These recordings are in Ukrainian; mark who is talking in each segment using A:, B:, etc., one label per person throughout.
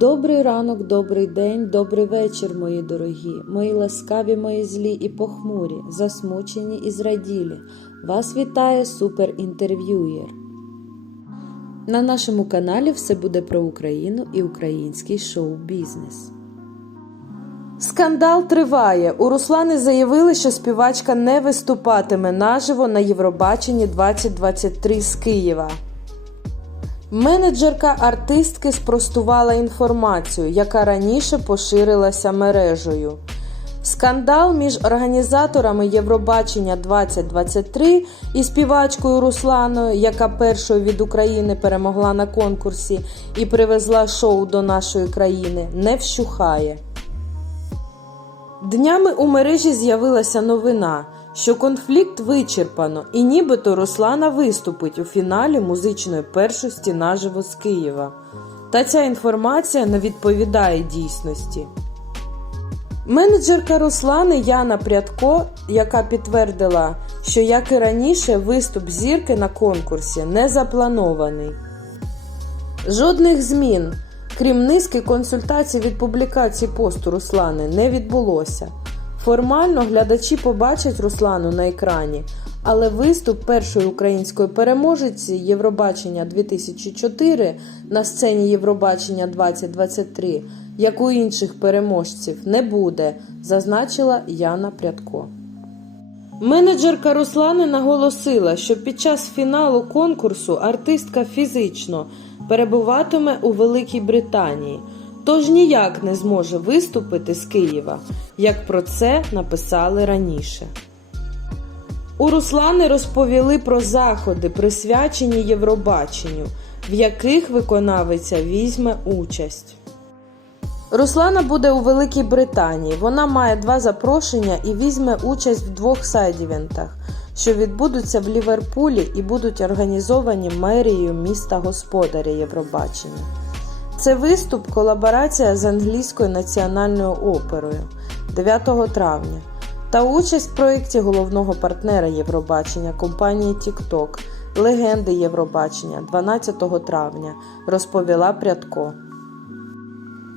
A: Добрий ранок, добрий день, добрий вечір, мої дорогі, мої ласкаві, мої злі і похмурі, засмучені і зраділі. Вас вітає суперінтерв'юєр. На нашому каналі все буде про Україну і український шоу-бізнес. Скандал триває. У Руслани заявили, що співачка не виступатиме наживо на Євробаченні 2023 з Києва. Менеджерка артистки спростувала інформацію, яка раніше поширилася мережею. Скандал між організаторами Євробачення 2023 і співачкою Русланою, яка першою від України перемогла на конкурсі і привезла шоу до нашої країни, не вщухає. Днями у мережі з'явилася новина, що конфлікт вичерпано, і нібито Руслана виступить у фіналі музичної першості наживо з Києва. Та ця інформація не відповідає дійсності. Менеджерка Руслани Яна Прядко, яка підтвердила, що як і раніше, виступ зірки на конкурсі не запланований. Жодних змін, крім низки консультацій від публікацій посту Руслани, не відбулося. Формально глядачі побачать Руслану на екрані, але виступ першої української переможиці Євробачення 2004 на сцені Євробачення 2023, як у інших переможців, не буде, зазначила Яна Прядко. Менеджерка Руслани наголосила, що під час фіналу конкурсу артистка фізично перебуватиме у Великій Британії, тож ніяк не зможе виступити з Києва, як про це написали раніше. У Руслани розповіли про заходи, присвячені Євробаченню, в яких виконавиця візьме участь. Руслана буде у Великій Британії. Вона має два запрошення і візьме участь в двох сайдівентах, що відбудуться в Ліверпулі і будуть організовані мерією міста господаря Євробачення. Це виступ колаборація з англійською національною оперою 9 травня та участь в проєкті головного партнера Євробачення компанії TikTok Легенди Євробачення 12 травня, розповіла Прядко.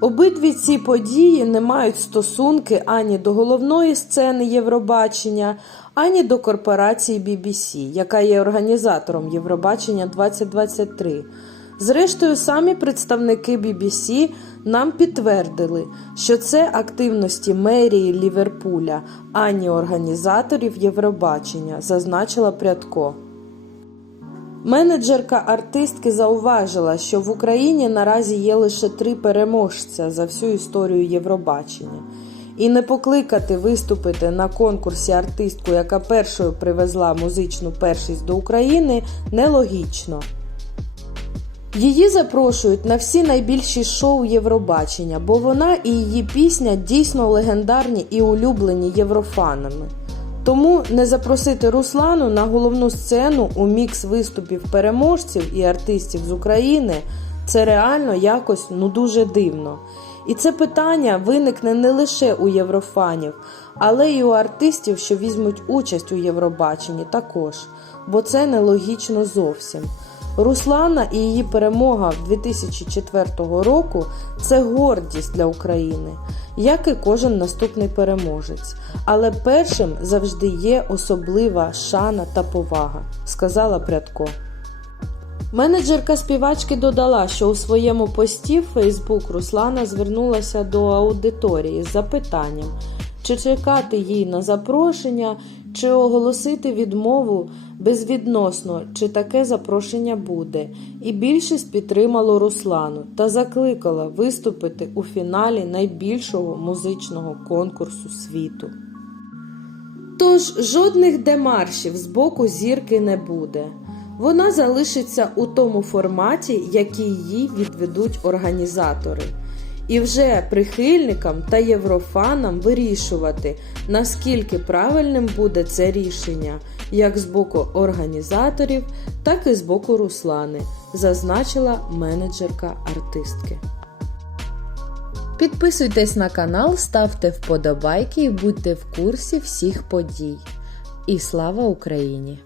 A: Обидві ці події не мають стосунки ані до головної сцени Євробачення, ані до корпорації BBC, яка є організатором Євробачення 2023. Зрештою, самі представники BBC нам підтвердили, що це активності мерії Ліверпуля, ані організаторів Євробачення, зазначила Прядко. Менеджерка артистки зауважила, що в Україні наразі є лише три переможця за всю історію Євробачення. І не покликати виступити на конкурсі артистку, яка першою привезла музичну першість до України, нелогічно. Її запрошують на всі найбільші шоу Євробачення, бо вона і її пісня дійсно легендарні і улюблені єврофанами. Тому не запросити Руслану на головну сцену у мікс виступів переможців і артистів з України це реально якось ну дуже дивно. І це питання виникне не лише у єврофанів, але й у артистів, що візьмуть участь у Євробаченні також, бо це нелогічно зовсім. Руслана і її перемога 2004 року це гордість для України, як і кожен наступний переможець. Але першим завжди є особлива шана та повага, сказала Прядко. Менеджерка співачки додала, що у своєму пості в Фейсбук Руслана звернулася до аудиторії з запитанням, чи чекати їй на запрошення, чи оголосити відмову безвідносно, чи таке запрошення буде. І більшість підтримало Руслану та закликала виступити у фіналі найбільшого музичного конкурсу світу. Тож жодних демаршів з боку зірки не буде. Вона залишиться у тому форматі, який їй відведуть організатори. І вже прихильникам та єврофанам вирішувати, наскільки правильним буде це рішення, як з боку організаторів, так і з боку Руслани, зазначила менеджерка артистки. Підписуйтесь на канал, ставте вподобайки і будьте в курсі всіх подій. І слава Україні!